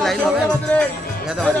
Line হবে। ভেদাবাড়ি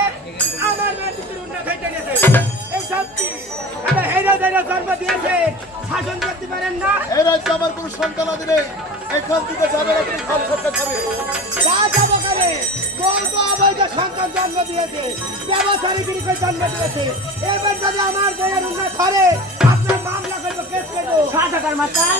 আমার টুকুর উন্নত হয়ে গেছে। এই সত্যি একটা হেরা দেরা জন্ম দিয়েছে। শাসন করতে পারেন না। এই রাজ্যে আমার কোনো সন্তান আছে নেই। এখান থেকে যাবে না তুমি খাল সরকার খাবে। যা যাব করে বলব অবৈধ সন্তান জন্ম দিয়েছে। ব্যবসায়ী গিরিকে জন্ম দিয়েছে। এবার যদি আমার বইয়ের উন্নত করে আপনার মামলা করব কেস করব। সাত হাজার মাতাল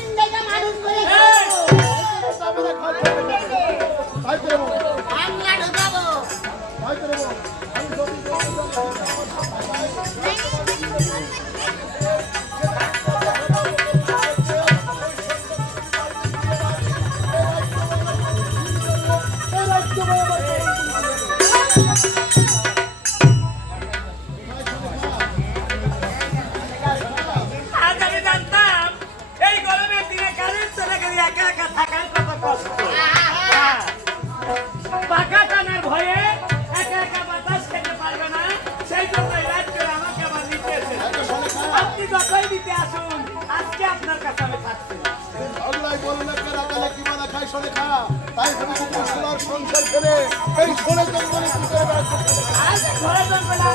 সংসার করে এই সোনে জঙ্গলে বেড়াচ্ছে জঙ্গলে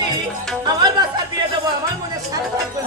করেছি আমার দিয়ে দেবো আমার মনে সারা থাকবে।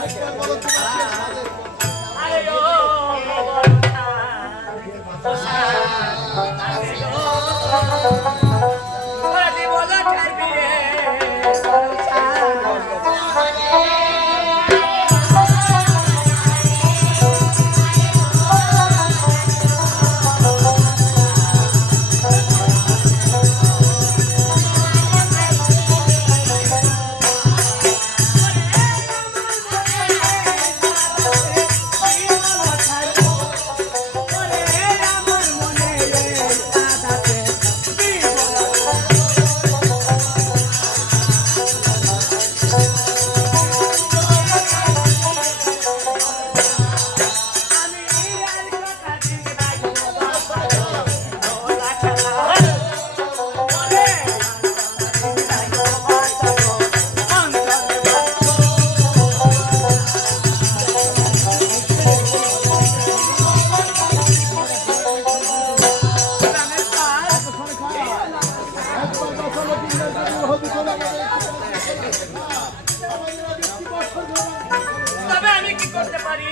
তবে আমি কি করতে পারি?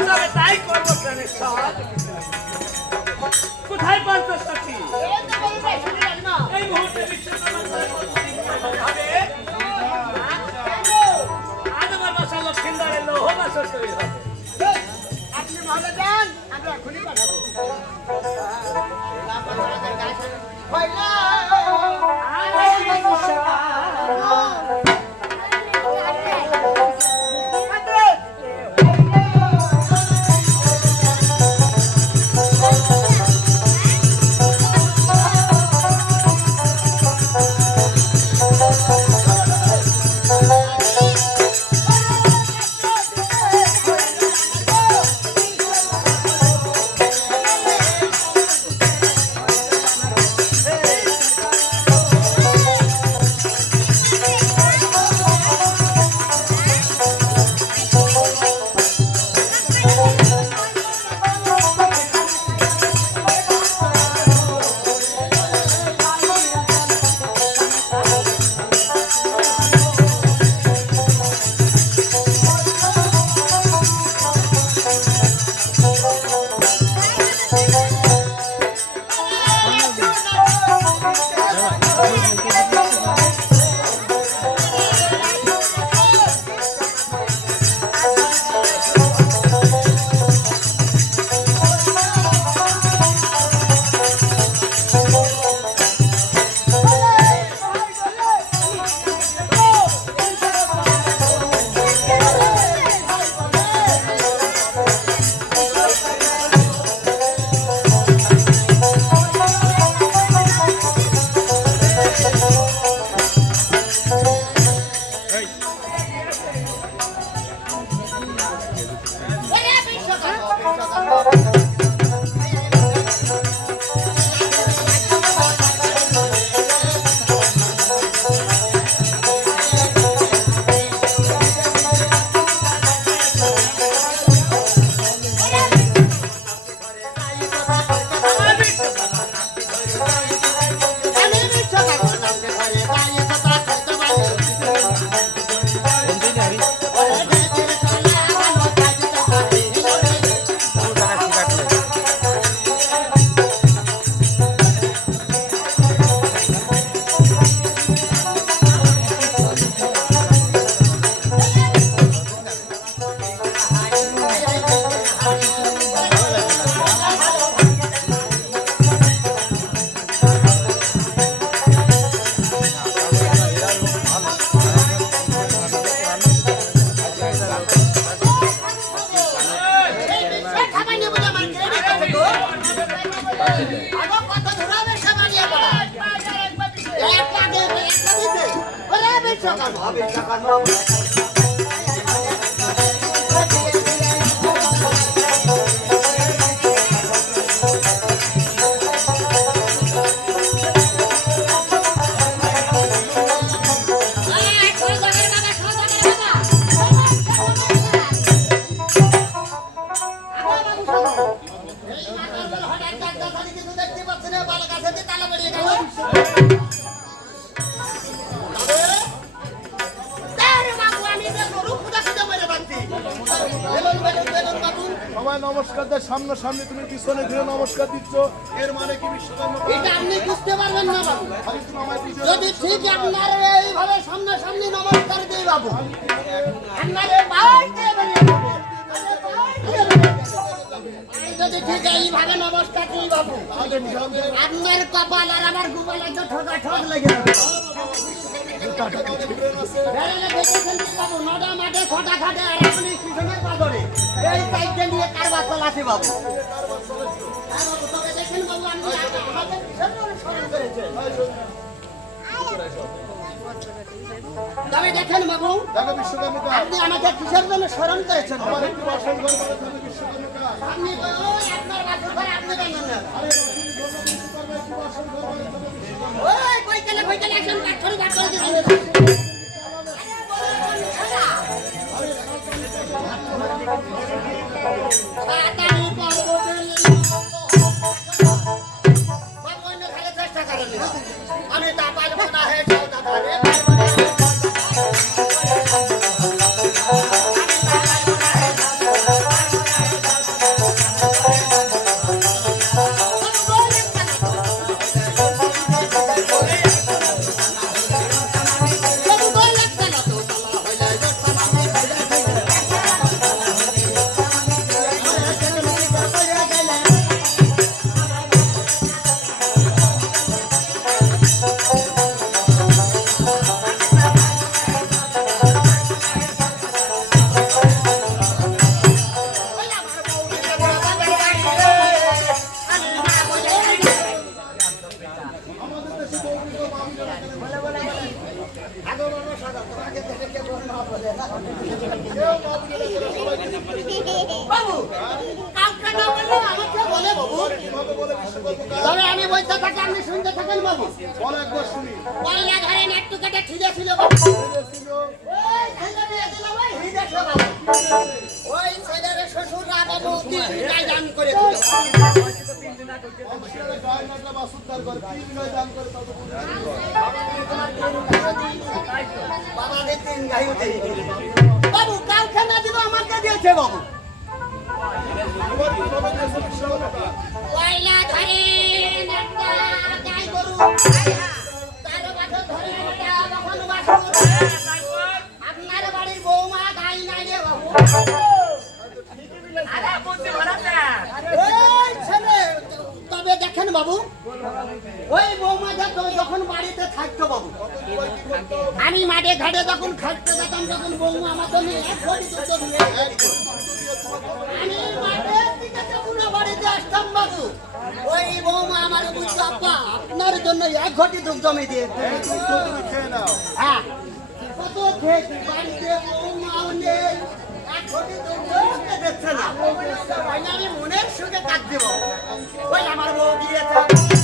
তবে তাই করব প্রাণেশ্বর কোথায় পঞ্চশী এই মুহূর্তে হবে আজ আমার বাসা লক্ষ্মীন্দারের লৌহ বাসর তৈরি হবে। আপনি ভালো যান আমরা এখনই পাঠাবো আমি বিশ্বকাপ হবে বিশ্বকাপ এই সৌদাগর বাবা সৌদাগর বাবা সবাই নমস্কার দেয় সামনে সামনে তুমি পিছনে ঘিরে নমস্কার দিচ্ছ। এর মানে কি বিশ্বকর্মা? এটা আপনি বুঝতে পারবেন না বাবু। যদি ঠিক আপনার এইভাবে সামনাসামনি নমস্কার দিই বাবু। আপনার পায়ে দিয়ে বেরিয়ে যদি ঠিক এইভাবে নমস্কার দিই বাবু আপনার কপাল আর আমার গোপাল একটু ঠোকা ঠক লেগে যাবে। বাবু নটা মাঠে ঘাটে আর আপনি এই সাইডে নিয়ে কারবার চালাচ্ছি বাবু হ্যাঁ দেখেন বাবু আপনি আমাদের কিসের অনুসরণ করেছেন তবে দেখেন বাবু কার? আপনি আমাকে কিসের জন্য স্মরণ করেছেন কার? আপনি আপনার বাসুর ঘরে আপনি জানেন না। ওই বইকেলে বইকেলে একজন কাঠরি বার করে দিবেন いい感じ。গায়ে উঠে বাবু কাউকে না দিল আমাকে দিয়েছে বাবু কার? পয়লা ধরেন গাই গরু দেখেন বাবু? ওই বৌমা যত- যখন বাড়িতে থাকতো বাবু আমি মাঠে ঘাটে যখন খাটতে যেতাম তখন বৌমা এক নিয়ে আমি মাঠের দিকে যখন বাড়িতে আসতাম বাবু ওই বৌমা আমার বুঝতো আপনার জন্য এক ঘটি দুধ জমে দিয়ে তো হ্যাঁ। কত খেয়েছি বাড়িতে বৌমাও নেই। দেখছে না। আমি মনের সুখে কাজ দেবো ওই আমার বউ গিয়েছে।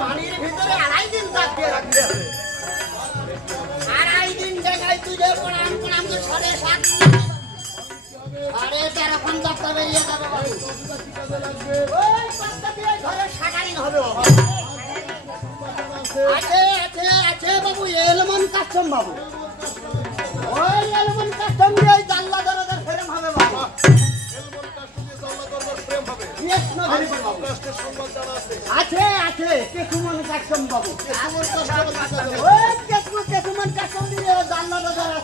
পানির ভিতরে আড়াই দিন চাপিয়ে রাখতে হবে। আড়াই দিন জায়গায় তুই প্রণাম প্রণাম তো সাড়ে সাত সাড়ে তেরো ঘণ্টা তবে ইয়ে যাবে বাড়ি। ওই পাঁচটা দিয়ে ঘরে সাকারিন হবে আছে আছে আছে বাবু, এলমন কাস্টম বাবু। ওই এলমন কাস্টম দিয়ে জানলা আছে আছে কেসুমন কাকসম বাবু কেসুমন কাকসম দিলে জানলাটা তোমার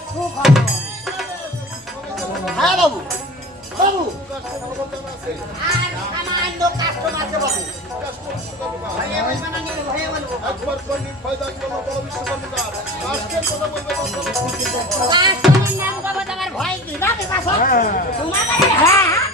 হ্যাঁ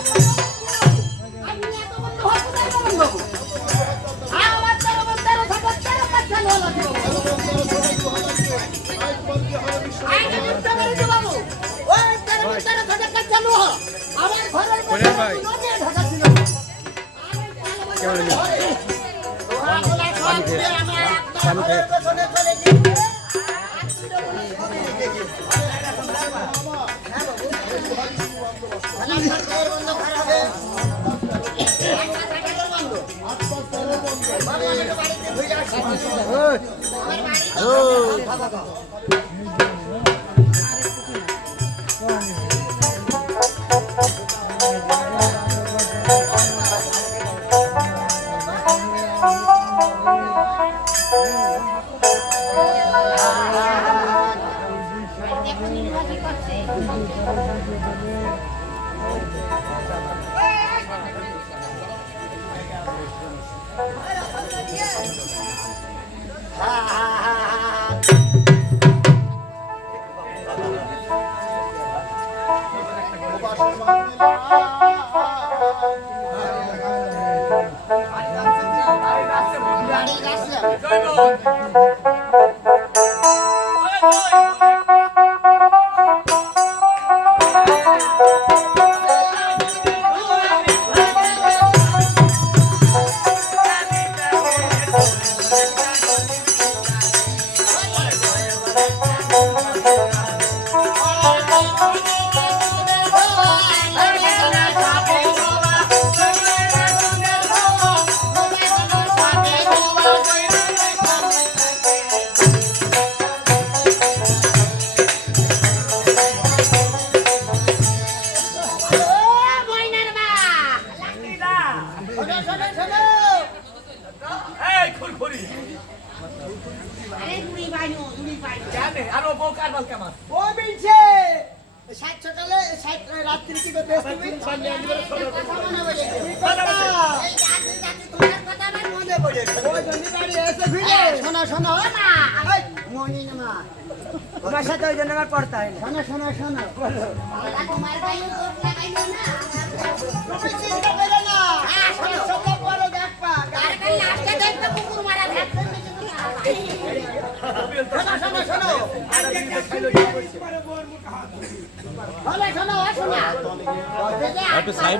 어. 어. সেই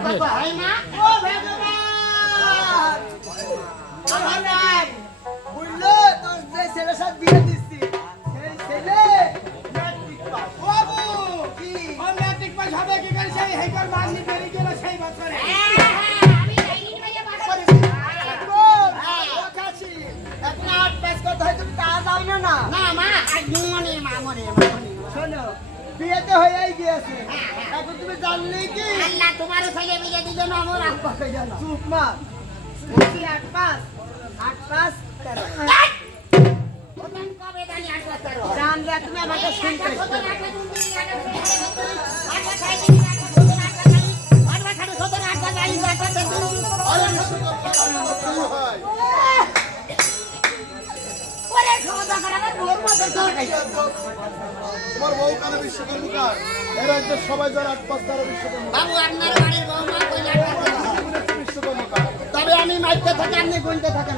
ছেলে কি করে সেই হেকার মাননি বেরিয়ে গেল সেই বছরে এক জানো না না মা মনে মা মনে মা মনে। শোনো বিয়েতে হয়েই গিয়েছে এখন তুমি জানলে কি আল্লাহ তোমারও ছেলে বিয়ে দিল না আমার জানো চুপ মা বলছি আট পাঁচ আট পাঁচ তেরো হয়। জানলে তুমি আমাকে শুনতে। আরে তোমার বউ কানে বিশ্বকর্মা এর রাজ্যের সবাই যারা আট পাঁচ তারা বিশ্বকর্মা বাবু আপনার বাড়ির কই বিশ্বকর্মা তবে আমি মাইতে থাকি আপনি গুনতে থাকেন